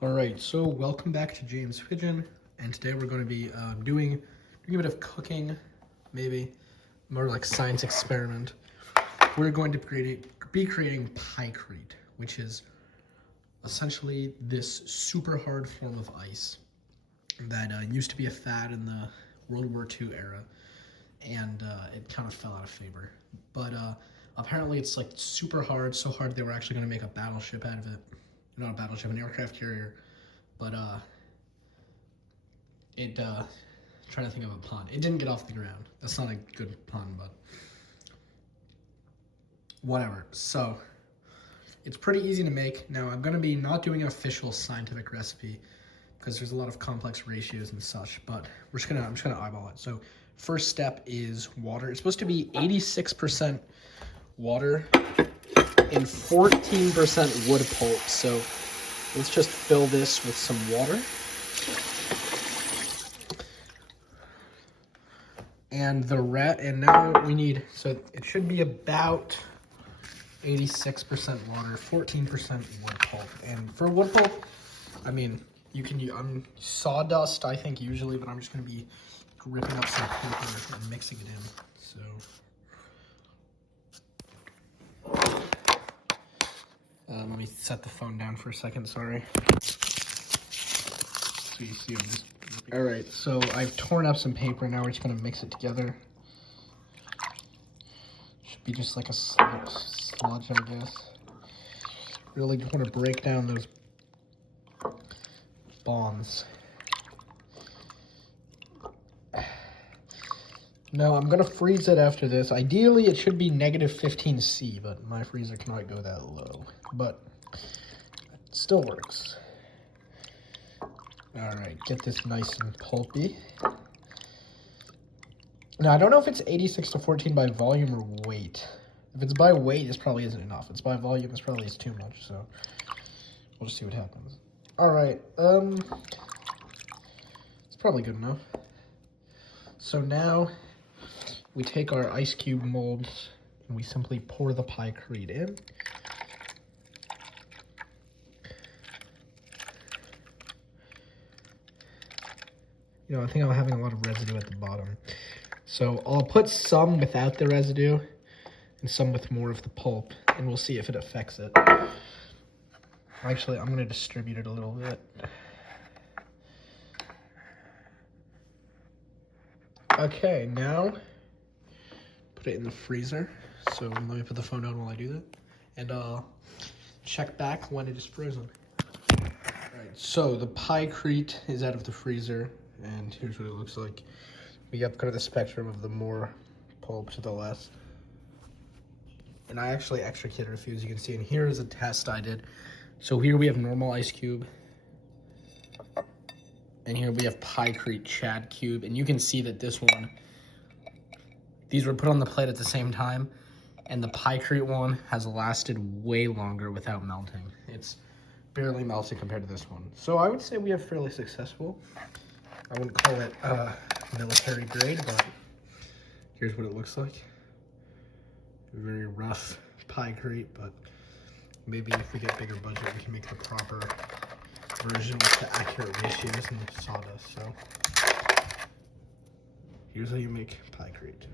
All right, so welcome back to James Pigeon, and today we're going to be doing a bit of cooking, maybe more like science experiment. We're going to be creating pykrete, which is essentially this super hard form of ice that used to be a fad in the World War II era, and it kind of fell out of favor. But apparently it's like super hard, so hard they were actually going to make a battleship out of it. Not a battleship, an aircraft carrier, but trying to think of a pun. It didn't get off the ground. That's not a good pun, but whatever. So it's pretty easy to make. Now I'm gonna be not doing an official scientific recipe because there's a lot of complex ratios and such, but I'm just gonna eyeball it. So first step is water. It's supposed to be 86% water and 14% wood pulp. So let's just fill this with some water. And now we need, so it should be about 86% water, 14% wood pulp. And for wood pulp, I mean, you can use sawdust, I think, usually, but I'm just going to be ripping up some paper and mixing it in. So let me set the phone down for a second, sorry. So you see this. All right, so I've torn up some paper. Now we're just gonna mix it together. Should be just like a sludge, I guess. Really just want to break down those bonds. No, I'm gonna freeze it after this. Ideally, it should be negative 15°C, but my freezer cannot go that low. But it still works. All right, get this nice and pulpy. Now, I don't know if it's 86-14 by volume or weight. If it's by weight, this probably isn't enough. If it's by volume, this probably is too much, so we'll just see what happens. All right, it's probably good enough. So now we take our ice cube molds and we simply pour the pykrete in. You know, I think I'm having a lot of residue at the bottom. So I'll put some without the residue and some with more of the pulp, and we'll see if it affects it. Actually, I'm going to distribute it a little bit. Okay, now put it in the freezer. So let me put the phone down while I do that. And I'll check back when it is frozen. All right, so the pykrete is out of the freezer. And here's what it looks like. We have kind of the spectrum of the more pulp to the less. And I actually extricated a few, as you can see. And here's a test I did. So here we have normal ice cube. And here we have pykrete Chad cube. And you can see that this one, these were put on the plate at the same time. And the pykrete one has lasted way longer without melting. It's barely melted compared to this one. So I would say we have fairly successful. I wouldn't call it military grade, but here's what it looks like. Very rough pykrete, but maybe if we get bigger budget, we can make the proper version with the accurate ratios and the sawdust. So here's how you make pykrete.